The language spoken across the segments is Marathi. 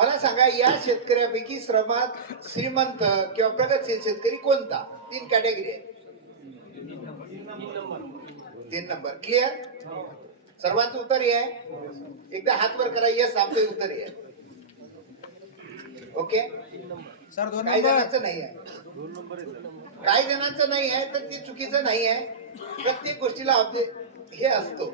मला सांगा या शेतकऱ्यापैकी श्रमात श्रीमंत किंवा प्रगतशील शेतकरी कोणता? तीन कॅटेगरी आहेत. तीन नंबर क्लिअर सर्वांचं उत्तर हे आहे. एकदा हात वर करा यस आमचं उत्तर आहे. ओके सर दोन काही जणांचं नाही आहे. काही जणांचं नाही आहे तर ते चुकीचं नाही आहे. प्रत्येक गोष्टीला हे असतो.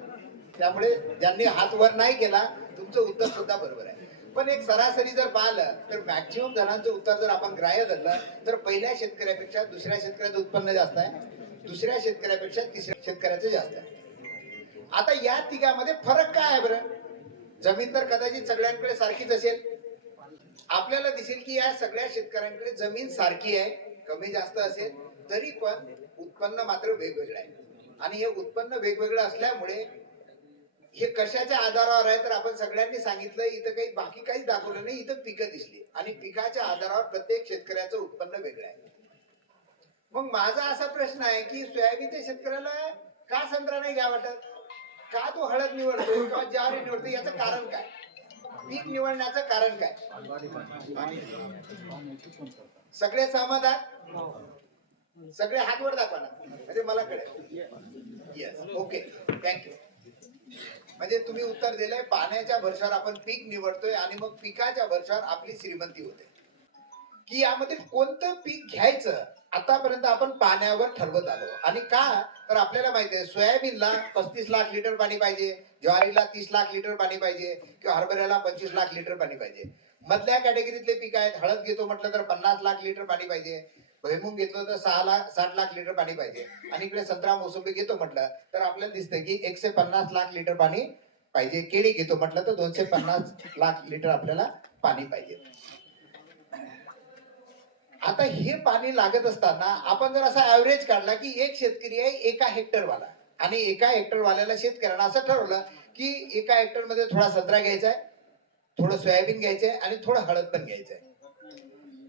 त्यामुळे ज्यांनी हात वर नाही केला तुमचं उत्तर सुद्धा बरोबर आहे. पण एक सरासरी जर पाहिलं तर मॅक्झिमम जणांचं उत्तर जर आपण ग्राह्य धरलं तर पहिल्या शेतकऱ्यापेक्षा दुसऱ्या शेतकऱ्याचं उत्पन्न जास्त आहे. दुसऱ्या शेतकऱ्यापेक्षा तिसऱ्या शेतकऱ्याचं जास्त आहे. आता या तिघामध्ये फरक काय आहे बरं? जमीन तर कदाचित सगळ्यांकडे सारखीच असेल. आपल्याला दिसेल की या सगळ्या शेतकऱ्यांकडे जमीन सारखी आहे कमी जास्त असेल तरी पण उत्पन्न मात्र वेगवेगळं आहे. आणि हे उत्पन्न वेगवेगळं असल्यामुळे हे कशाच्या आधारावर आहे? तर आपण सगळ्यांनी सांगितलं इथं काही बाकी काहीच दाखवलं नाही इथं पिकं दिसली. आणि पिकाच्या आधारावर प्रत्येक शेतकऱ्याचं उत्पन्न वेगळं आहे. मग माझा असा प्रश्न आहे की सोयाबीनच्या शेतकऱ्याला का संत्रा नाही घ्या वाटत? का तो हळद निवडतो किंवा ज्वारी निवडतो? याचं कारण काय? पीक निवडण्याचं कारण काय? सगळे सहमत आहात? सगळे हात वर दाखवा ना. म्हणजे मला कळेल. येस ओके थँक्यू म्हणजे तुम्ही उत्तर दिलंय पाण्याच्या भरशावर आपण पीक निवडतोय आणि मग पिकाच्या भरशावर आपली श्रीमंती होते. की यामध्ये कोणतं पीक घ्यायचं आतापर्यंत आपण पाण्यावर ठरवत आलो. आणि का? तर आपल्याला माहिती आहे सोयाबीनला पस्तीस लाख लिटर पाणी पाहिजे ज्वारीला तीस लाख लिटर पाणी पाहिजे किंवा हरभऱ्याला पंचवीस लाख लिटर पाणी पाहिजे. मधल्या कॅटेगरीतले पीक आहेत हळद घेतो म्हटलं तर पन्नास लाख लिटर पाणी पाहिजे. भुईमुग घेतलं तर सहा लाख साठ लाख लिटर पाणी पाहिजे. आणि इकडे संत्रा मोसंबी घेतो म्हटलं तर आपल्याला दिसतं की एकशे पन्नास लाख लिटर पाणी पाहिजे. केळी घेतो म्हटलं तर दोनशे पन्नास लाख लिटर आपल्याला पाणी पाहिजे. आता हे पाणी लागत असताना आपण जर असा ऍव्हरेज काढला की एक शेतकरी आहे एका हेक्टर वाला. आणि एका हेक्टर वाल्याला शेतकऱ्यांना असं ठरवलं की एका हेक्टरमध्ये थोडा संत्रा घ्यायचा आहे थोडं सोयाबीन घ्यायचंय आणि थोडं हळद पण घ्यायचंय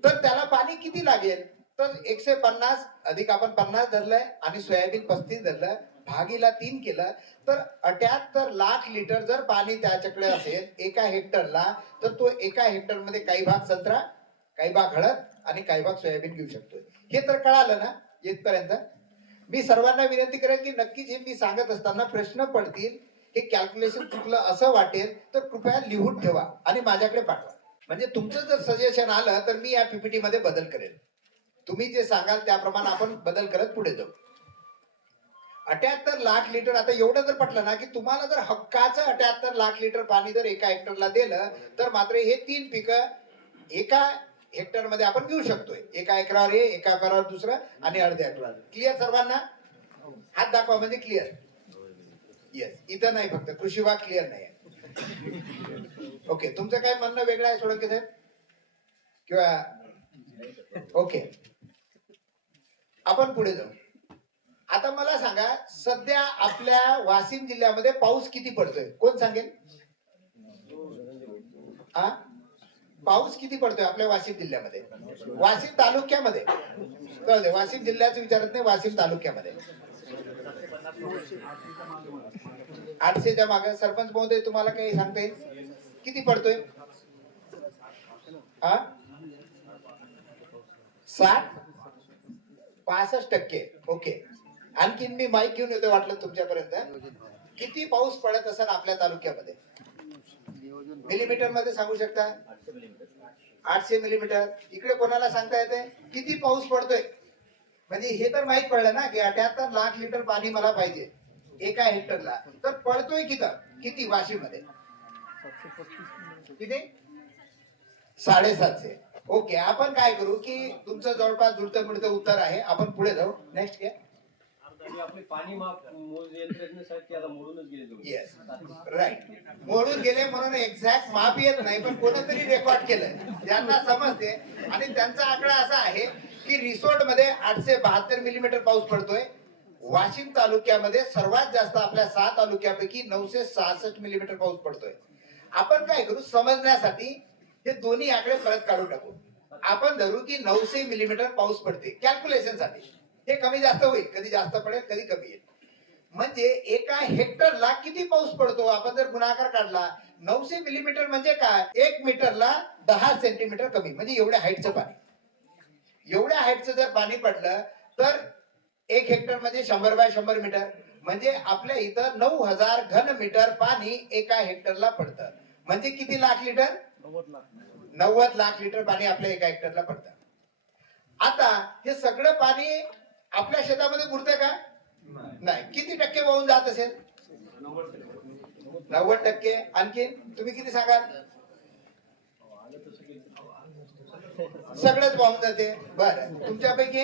तर त्याला पाणी किती लागेल? तर एकशे पन्नास अधिक आपण पन्नास धरलंय आणि सोयाबीन पस्तीस धरलं भागीला तीन केलं तर अठ्याहत्तर लाख लिटर जर पाणी त्याच्याकडे असेल एका हेक्टरला तर तो एका हेक्टरमध्ये काही भाग संत्रा काही भाग हळद आणि काही भाग सोयाबीन घेऊ शकतो हे तर कळालं ना येतपर्यंत मी सर्वांना विनंती करेन की नक्कीच हे मी सांगत असताना प्रश्न पडतील हे कॅल्क्युलेशन चुकलं असं वाटेल तर कृपया लिहून ठेवा आणि माझ्याकडे पाठवा. म्हणजे तुमचं जर सजेशन आलं तर मी या पीपीटी मध्ये बदल करेन तुम्ही जे सांगाल त्याप्रमाणे आपण बदल करत पुढे जाऊ. अठ्याहत्तर लाख लिटर आता एवढं जर पटलं ना की तुम्हाला जर हक्काचं अठ्याहत्तर लाख लिटर पाणी जर एका हेक्टरला दिलं तर मात्र हे तीन पिकं एका हेक्टरमध्ये आपण घेऊ शकतोय. एका एकरावर हे एका एकरावर दुसरं आणि अर्ध्या एकरावर. क्लिअर सर्वांना? हात दाखवा म्हणजे क्लिअर येस इथं नाही फक्त. कृषी भाग क्लिअर नाही ओके तुमचं काय म्हणणं वेगळं आहे सोडके साहेब? किंवा ओके आपण पुढे जाऊ. आता मला सांगा सध्या आपल्या वाशिम जिल्ह्यामध्ये पाऊस किती पडतोय? कोण सांगेल? हा? पाऊस किती पडतोय आपल्या वाशिम जिल्ह्यामध्ये? वाशिम तालुक्यामध्ये. कळू दे वाशिम जिल्ह्याचं विचारत नाही वाशिम तालुक्यामध्ये. आठशेच्या मागे सरपंच महोदय तुम्हाला काही सांगता येईल? किती पडतोय? हा? साठ? पासष्ट टक्के. ओके. आणखीन मी माईक घेऊन येतो वाटलं तुमच्यापर्यंत. किती पाऊस पडत असेल आपल्या तालुक्यामध्ये? मिलीमीटरमध्ये सांगू शकता? आठशे मिलीमीटर. इकडे कोणाला सांगता येते किती पाऊस पडतोय? म्हणजे हे तर माहीत पडलं ना की अठ्याहत्तर लाख लिटर पाणी मला पाहिजे एका हेक्टरला. तर पडतोय किती? किती? वाशी मध्ये किती? साडेसातशे. ओके आपण काय करू की तुमचं जवळपास जुळतं मिळतं उत्तर आहे. आपण पुढे जाऊ. नेक्स्ट घ्या आणि आपले पाणी माप मोज यंत्रणेसाठी आता मोडूनच गेले दोघे. येस राईट मोडून गेले म्हणून एक्झॅक्ट माप येत नाही पण कोणतरी रेकॉर्ड केलंय. ज्यांना समजते आणि त्यांचा आकडा असा आहे की रिसोर्टमध्ये आठशे बहात्तर मिलीमीटर पाऊस पडतोय. वाशिम तालुक्यामध्ये सर्वात जास्त आपल्या सहा तालुक्यापैकी नऊशे सहासष्ट मिलीमीटर पाऊस पडतोय. आपण काय करू? समजण्यासाठी हे दोन्ही आकडे परत काढून टाकू. आपण धरू की नऊशे मिलीमीटर पाऊस पडते कॅल्क्युलेशनसाठी. हे कमी जास्त होईल कधी जास्त पडेल कधी कमी येईल. म्हणजे एका हेक्टरला किती पाऊस पडतो? आपण जर गुणाकार काढला नऊशे मिलीमीटर म्हणजे काय? एक मीटरला दहा सेंटीमीटर कमी. म्हणजे एवढ्या हाईटचं पाणी. एवढ्या हाईटचं जर पाणी पडलं तर एक हेक्टर म्हणजे शंभर बाय शंभर मीटर. म्हणजे आपल्या इथं नऊ हजार घन मीटर पाणी एका हेक्टरला पडतं. म्हणजे किती लाख लिटर? नव्वद लाख लिटर पाणी आपल्या एका हेक्टरला पडतं. आता हे सगळं पाणी आपल्या शेतामध्ये पुरतं का? नाही. किती टक्के वाहून जात असेल? नव्वद टक्के. आणखी तुम्ही किती सांगाल? सगळंच वाहून जाते. बरं. तुमच्यापैकी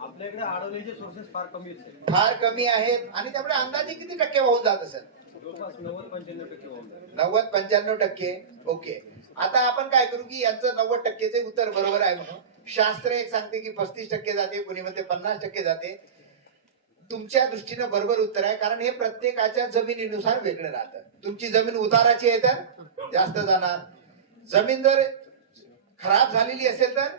आपल्याकडे सोर्सेस फार कमी आहेत. फार कमी आहेत. आणि त्यामुळे अंदाजे किती टक्के वाहून जात असेल? नव्वद पंच्याण्णव टक्के. ओके. आता आपण काय करू की यांचं नव्वद टक्केचे उत्तर बरोबर आहे म्हणून. शास्त्र एक सांगते की पस्तीस टक्के जाते कोणी म्हणते पन्नास टक्के जाते. तुमच्या दृष्टीनं बरोबर उत्तर आहे कारण हे प्रत्येकाच्या जमिनीनुसार वेगळं राहतं. तुमची जमीन उताराची आहे तर जास्त जाणार. जमीन जर खराब झालेली असेल तर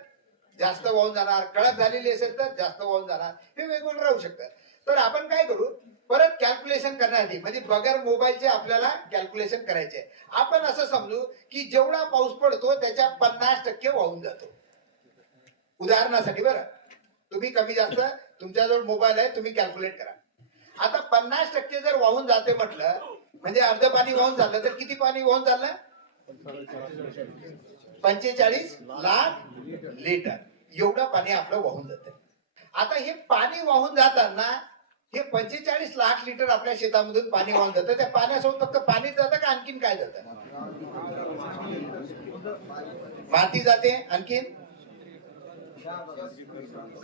जास्त वाहून जाणार. कळप झालेली असेल तर जास्त वाहून जाणार. हे वेगवेगळं राहू शकतं. तर आपण काय करू? परत कॅल्क्युलेशन करण्यासाठी म्हणजे बगैर मोबाईलचे आपल्याला कॅल्क्युलेशन करायचे आपण असं समजू की जेवढा पाऊस पडतो त्याच्या पन्नास टक्के वाहून जातो. उदाहरणासाठी बरं. तुम्ही कमी जास्त तुमच्याजवळ मोबाईल आहे तुम्ही कॅल्क्युलेट करा. आता पन्नास टक्के जर वाहून जाते म्हटलं म्हणजे अर्ध पाणी वाहून झालं तर किती पाणी वाहून चाललं? पंचेचाळीस लाख लिटर. एवढं पाणी आपलं वाहून जातं. आता हे पाणी वाहून जाताना हे पंचेचाळीस लाख लिटर आपल्या शेतामधून पाणी वाहून जातं. त्या पाण्यासोबत फक्त पाणी जातं का आणखीन काय जातं? माती जाते आणखीन?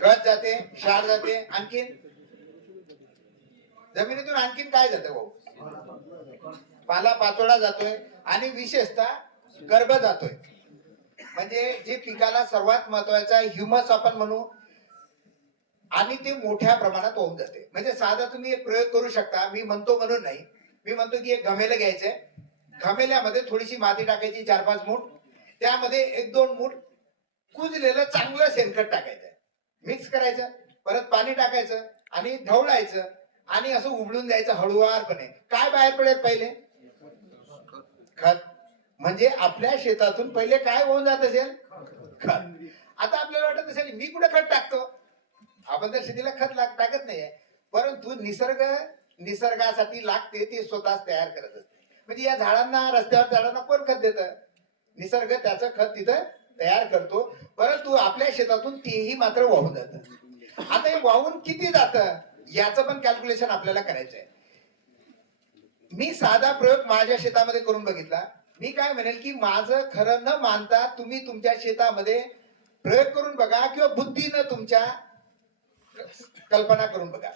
खत जाते क्षार जाते आणखीन? जमिनीतून आणखीन काय जातं भाऊ? पाला पाचोडा जातोय आणि विशेषतः गर्भ जातोय. म्हणजे जे पिकाला सर्वात महत्त्वाचा ह्युमस आपण म्हणू आणि ते मोठ्या प्रमाणात होऊन जाते. म्हणजे साधा तुम्ही एक प्रयोग करू शकता. मी म्हणतो म्हणून नाही. मी म्हणतो की एक घमेलं घ्यायचंय. घमेल्यामध्ये थोडीशी माती टाकायची चार पाच मूठ. त्यामध्ये एक दोन मूठ कुजलेलं चांगलं शेणखत टाकायचं मिक्स करायचं. परत पाणी टाकायचं आणि ढवळायचं आणि असं उबडून द्यायचं हळुवारपणे. काय बाहेर पडेल पहिले? खत. म्हणजे आपल्या शेतातून पहिले काय होऊन जात असेल? खत. आता आपल्याला वाटत असेल मी कुठे खत टाकतो? आपण तर शेतीला खत लाग टाकत नाहीये परंतु निसर्ग निसर्गासाठी लागते ते स्वतःच तयार करत असते. म्हणजे या झाडांना रस्त्यावर झाडांना कोण खत देत? निसर्ग त्याचं खत तिथं तयार करतो. परंतु आपल्या शेतातून तेही मात्र वाहून जात. आता हे वाहून किती जात? याचं पण कॅल्क्युलेशन आपल्याला करायचं आहे मी साधा प्रयोग माझ्या शेतामध्ये करून बघितला. मी काय म्हणेल की माझं खरं न मानता तुम्ही तुमच्या शेतामध्ये प्रयोग करून बघा किंवा बुद्धीनं तुमच्या कल्पना करून बघा.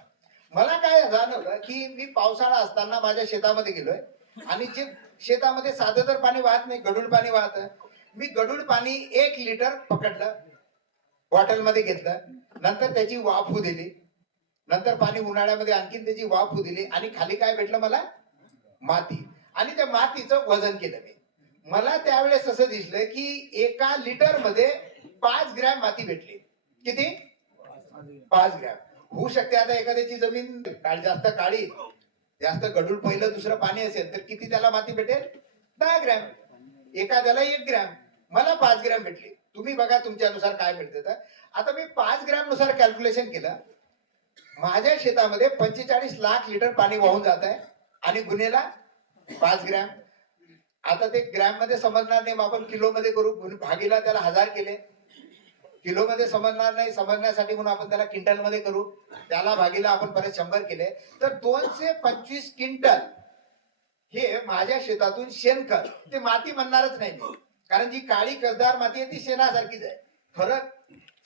मला काय जाणवलं की मी पावसाळा असताना माझ्या शेतामध्ये गेलोय आणि जे शेतामध्ये साधं तर पाणी वाहत नाही गडूळ पाणी वाहत. मी गडूळ पाणी एक लिटर पकडलं बॉटलमध्ये घेतलं. नंतर त्याची वाफ होऊ दिली. नंतर पाणी उन्हाळ्यामध्ये आणखीन त्याची वाफ होऊ दिली आणि खाली काय भेटलं मला? माती. आणि त्या मातीचं वजन केलं मी. मला त्यावेळेस असं दिसलं की एका लिटरमध्ये पाच ग्रॅम माती भेटली. किती? पाच ग्रॅम. होऊ शकते आता एखाद्याची जमीन जास्त काळी जास्त गडूळ पहिलं दुसरं पाणी असेल तर किती त्याला माती भेटेल? दहा ग्रॅम. एखाद्याला एक ग्रॅम. मला पाच ग्रॅम भेटले. तुम्ही बघा तुमच्यानुसार काय भेटते तर. आता मी पाच ग्रॅमनुसार कॅल्क्युलेशन केलं. माझ्या शेतामध्ये पंचेचाळीस लाख लिटर पाणी वाहून जात आहे आणि गुन्हेला पाच ग्रॅम. आता ते ग्रॅममध्ये समजणार नाही आपण किलो मध्ये करू भागीला त्याला हजार केले. किलो मध्ये समजणार नाही समजण्यासाठी म्हणून आपण त्याला क्विंटलमध्ये करू. त्याला भागीला आपण परत शंभर केले. तर दोनशे पंचवीस क्विंटल हे माझ्या शेतातून शेणखत. ते माती म्हणणारच नाही कारण जी काळी कसदार माती आहे ती शेणासारखीच आहे. फरक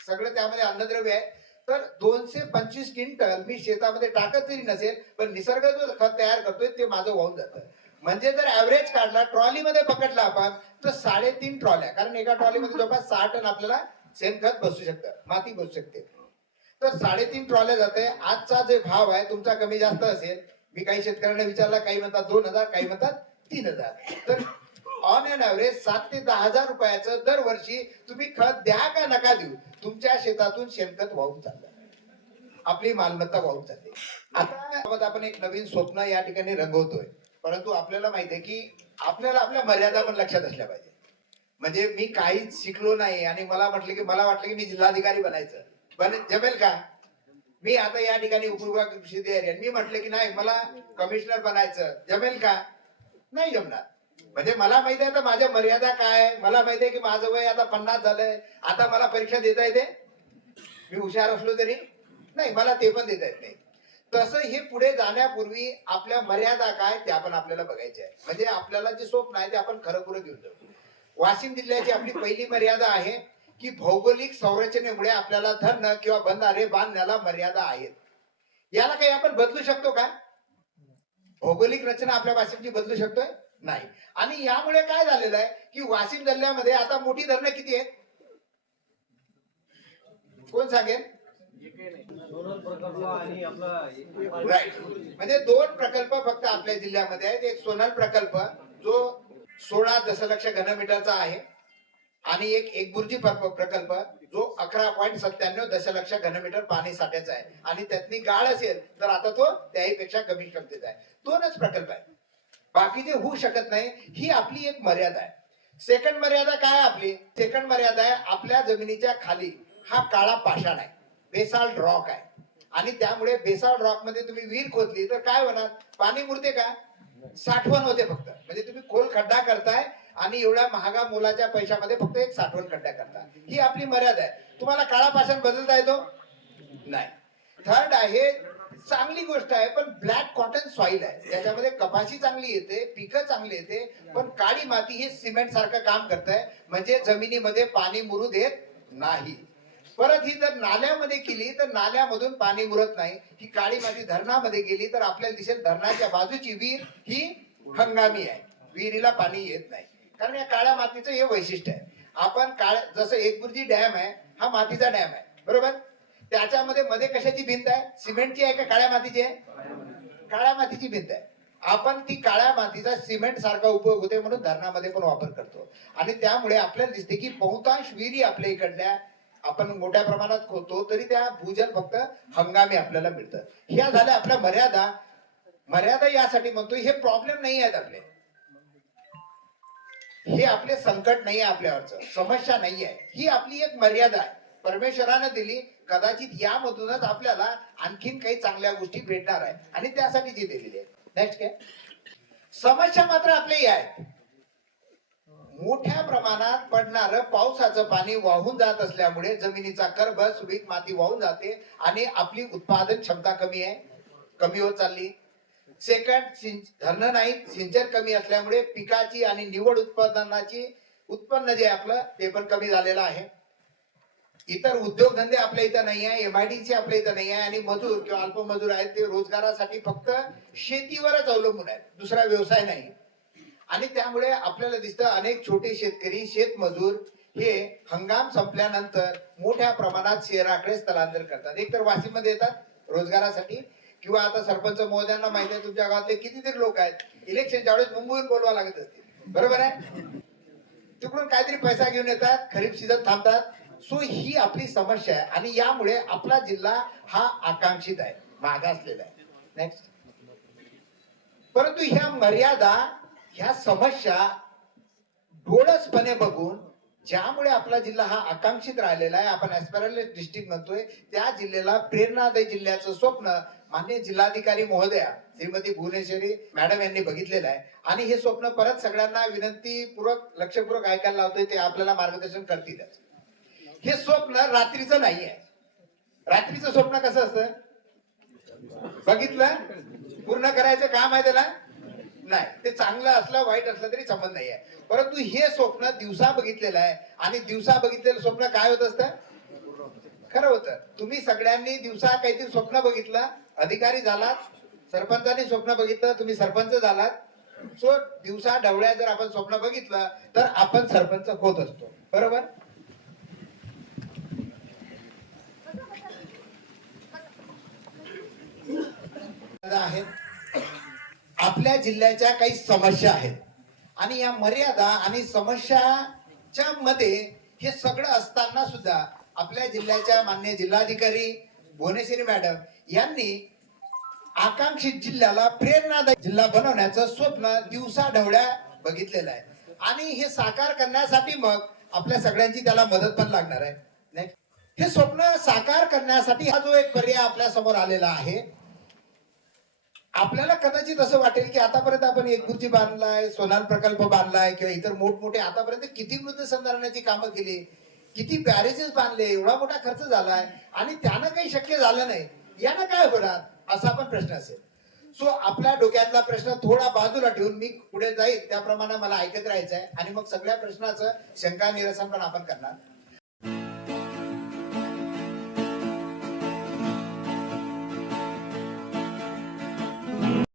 सगळं त्यामध्ये अन्नद्रव्य आहे. तर दोनशे पंचवीस क्विंटल मी शेतामध्ये टाकत जरी नसेल पण निसर्ग जो खत तयार करतोय ते माझं वाहून जातं. म्हणजे जर ऍव्हरेज काढला ट्रॉलीमध्ये पकडला आपण तर साडेतीन ट्रॉल्या कारण एका ट्रॉलीमध्ये जवळपास सहा टन आपल्याला शेणखत बसू शकतं माती बसू शकते. तर साडेतीन ट्रॉल्या जाते आजचा जे भाव आहे तुमचा कमी जास्त असेल. मी काही शेतकऱ्यांना विचारला काही म्हणतात दोन हजार काही म्हणतात तीन हजार. तर ऑन अँड ऍव्हरेज सात ते दहा हजार रुपयाचं दरवर्षी तुम्ही खत द्या का नका देऊ? तुमच्या शेतातून शेणखत वाहून चाललं. आपली मालमत्ता वाहून चालते आता आपण एक नवीन स्वप्न या ठिकाणी रंगवतोय. परंतु आपल्याला माहिती आहे की आपल्याला आपल्या मर्यादा पण लक्षात असल्या पाहिजे. म्हणजे मी काहीच शिकलो नाही आणि मला म्हटलं की मला वाटलं की मी जिल्हाधिकारी बनायचं. बन जमेल का? मी आता या ठिकाणी उपविभाग कृषी मी म्हटलं की नाही मला कमिशनर बनायचं. जमेल का? नाही जमणार. म्हणजे मला माहिती आहे आता माझ्या मर्यादा काय आहे. मला माहिती आहे की माझं वय आता पन्नास झालंय. आता मला परीक्षा देता येते? मी हुशार असलो तरी? नाही मला ते पण देता येत नाही. तसं हे पुढे जाण्यापूर्वी आपल्या मर्यादा काय ते आपण आपल्याला बघायचे आहे म्हणजे आपल्याला जे स्वप्न आहे ते आपण खरं पुरं घेऊन जाऊ. वाशिम जिल्ह्याची आपली पहिली मर्यादा आहे की भौगोलिक संरचनेमुळे आपल्याला धरणं किंवा बंधारे बांधण्याला मर्यादा आहेत. याला काही आपण बदलू शकतो का? भौगोलिक रचना आपल्या वाशिमची बदलू शकतोय? नाही. आणि यामुळे काय झालेलं आहे की वाशिम जिल्ह्यामध्ये आता मोठी धरणं किती आहेत? कोण सांगेल? राईट म्हणजे दोन प्रकल्प फक्त आपल्या जिल्ह्यामध्ये आहेत. एक सोनल प्रकल्प जो सोळा दशलक्ष घनमीटरचा आहे. आणि एक एकबुर्जी प्रकल्प जो अकरा पॉईंट सत्त्याण्णव दशलक्ष घनमीटर पाणी साठ्याचा आहे. आणि त्यातली गाळ असेल तर आता तो त्याहीपेक्षा कमी क्षमतेचा आहे. दोनच प्रकल्प आहे बाकीचे होऊ शकत नाही ही आपली एक मर्यादा आहे. सेकंड मर्यादा काय आहे आपली? सेकंड मर्यादा आहे आपल्या जमिनीच्या खाली हा काळा पाषाण आहे. बेसाल्ट रॉक आहे. आणि त्यामुळे बेसाल्ट रॉकमध्ये तुम्ही विहीर खोदली तर काय होणार? पाणी मुरते का? साठवण होते फक्त. म्हणजे तुम्ही खोल खड्डा करताय आणि एवढ्या महागा मोलाच्या पैशामध्ये फक्त एक साठवण खड्डा करता. ही आपली मर्यादा आहे. तुम्हाला काळा पाषाण बदलता येतो? नाही. थर्ड आहे चांगली गोष्ट आहे पण ब्लॅक कॉटन सॉइल आहे. त्याच्यामध्ये कपाशी चांगली येते पिकं चांगली येते पण काळी माती हे सिमेंट सारखं काम करत आहे म्हणजे जमिनीमध्ये पाणी मुरू देत नाही. परत ही जर नाल्यामध्ये केली तर नाल्यामधून पाणी उरत नाही. ही काळी माती धरणामध्ये गेली तर आपल्याला दिसेल धरणाच्या बाजूची विहीर ही हंगामी आहे. विहिरीला पाणी येत नाही. कारण या काळ्या मातीचं हे वैशिष्ट्य आहे. आपण काळ जसं एकबुर्जी डॅम आहे हा मातीचा डॅम आहे. बरोबर? त्याच्यामध्ये मध्ये कशाची भिंत आहे? सिमेंटची आहे का काळ्या मातीची आहे? काळ्या मातीची भिंत आहे. आपण ती काळ्या मातीचा सिमेंट सारखा उपयोग होते म्हणून धरणामध्ये पण वापर करतो. आणि त्यामुळे आपल्याला दिसते की बहुतांश विहिरी आपल्या इकडल्या आपण मोठ्या प्रमाणात खोदतो तरी त्या भूजल फक्त हंगामी आपल्याला मिळतं. ह्या झाल्या आपल्या मर्यादा. मर्यादा यासाठी म्हणतो हे प्रॉब्लेम नाही आहेत आपले. हे आपले संकट नाही आहे आपल्यावरचं. समस्या नाही आहे. ही आपली एक मर्यादा आहे. परमेश्वरानं दिली. कदाचित यामधूनच आपल्याला आणखीन काही चांगल्या गोष्टी भेटणार आहे आणि त्यासाठी जी दिलेली आहे. नेक्स्ट काय? समस्या मात्र आपल्या या आहेत. मोठ्या प्रमाणात पडणारं पावसाचं पाणी वाहून जात असल्यामुळे जमिनीचा कर्भ सुपीक माती वाहून जाते आणि आपली उत्पादन क्षमता कमी आहे. कमी होत चालली. सेकंड धरणं नाही सिंचन कमी असल्यामुळे पिकाची आणि निवड उत्पादनाची उत्पन्न जे आपलं ते पण कमी झालेलं आहे. इतर उद्योगधंदे आपल्या इथं नाही आहे. एमआयडीसी आपल्या इथं नाही आहे आणि मजूर किंवा अल्पमजूर आहेत ते रोजगारासाठी फक्त शेतीवरच अवलंबून आहेत. दुसरा व्यवसाय नाही. आणि त्यामुळे आपल्याला दिसतं अनेक छोटे शेतकरी शेतमजूर हे हंगाम संपल्यानंतर मोठ्या प्रमाणात शहराकडे स्थलांतर करतात. एक तर वाशीमध्ये येतात रोजगारासाठी किंवा आता सरपंच महोदयांना माहिती आहे तुमच्या गावातले कितीतरी लोक आहेत. इलेक्शनच्या वेळेस मुंबईहून बोलवा लागत असतील बरोबर आहे? तिकडून काहीतरी पैसा घेऊन येतात खरीप सीझन थांबतात. सो ही आपली समस्या आहे आणि यामुळे आपला जिल्हा हा आकांक्षित आहे मागासलेला आहे. नेक्स्ट परंतु ह्या मर्यादा ह्या समस्या डोळसपणे बघून ज्यामुळे आपला जिल्हा हा आकांक्षित राहिलेला आहे आपण ऍस्पॅरल डिस्ट्रिक्ट म्हणतोय त्या जिल्ह्याला प्रेरणादायी जिल्ह्याचं स्वप्न मान्य जिल्हाधिकारी महोदया श्रीमती भुवनेश्वरी मॅडम यांनी बघितलेलं आहे. आणि हे स्वप्न परत सगळ्यांना विनंतीपूर्वक लक्षपूर्वक ऐकायला लावतोय ते आपल्याला मार्गदर्शन करतीलच. हे स्वप्न रात्रीचं नाही आहे रात्रीचं स्वप्न कसं असतं? बघितलं? पूर्ण करायचं काम आहे त्याला? नाही. ते चांगलं असलं वाईट असलं तरी संबंध नाही आहे परंतु हे स्वप्न दिवसा बघितलेलं आहे. आणि दिवसा बघितलेलं स्वप्न काय होत असतं? खरं होतं. तुम्ही सगळ्यांनी दिवसा काहीतरी स्वप्न बघितलं अधिकारी झालात सरपंचानी स्वप्न बघितलं तुम्ही सरपंच झालात. सो दिवसा ढवळ्या जर आपण स्वप्न बघितलं तर आपण सरपंच होत असतो. बरोबर? आहेत. आपल्या जिल्ह्याच्या काही समस्या आहेत. आणि या मर्यादा आणि समस्याच्या मध्ये हे सगळं असताना सुद्धा आपल्या जिल्ह्याच्या मान्य जिल्हाधिकारी भुवनेश्वरी मॅडम यांनी आकांक्षित जिल्ह्याला प्रेरणादायी जिल्हा बनवण्याचं स्वप्न दिवसा ढवळ्या बघितलेलं आहे. आणि हे साकार करण्यासाठी मग आपल्या सगळ्यांची त्याला मदत पण लागणार आहे. नाही हे स्वप्न साकार करण्यासाठी हा जो एक पर्याय आपल्यासमोर आलेला आहे आपल्याला कदाचित असं वाटेल की आतापर्यंत आपण एक बुर्जी बांधलाय सोनार प्रकल्प बांधलाय किंवा इतर मोठमोठे आतापर्यंत किती मृत संधारणाची कामं केली किती बॅरेजेस बांधले एवढा मोठा खर्च झालाय आणि त्यानं काही शक्य झालं नाही यानं काय होणार असा पण प्रश्न असेल. सो आपल्या डोक्यातला प्रश्न थोडा बाजूला ठेवून मी पुढे जाईल त्याप्रमाणे मला ऐकत राहायचं आहे आणि मग सगळ्या प्रश्नाचं शंका निरसन पण आपण करणार.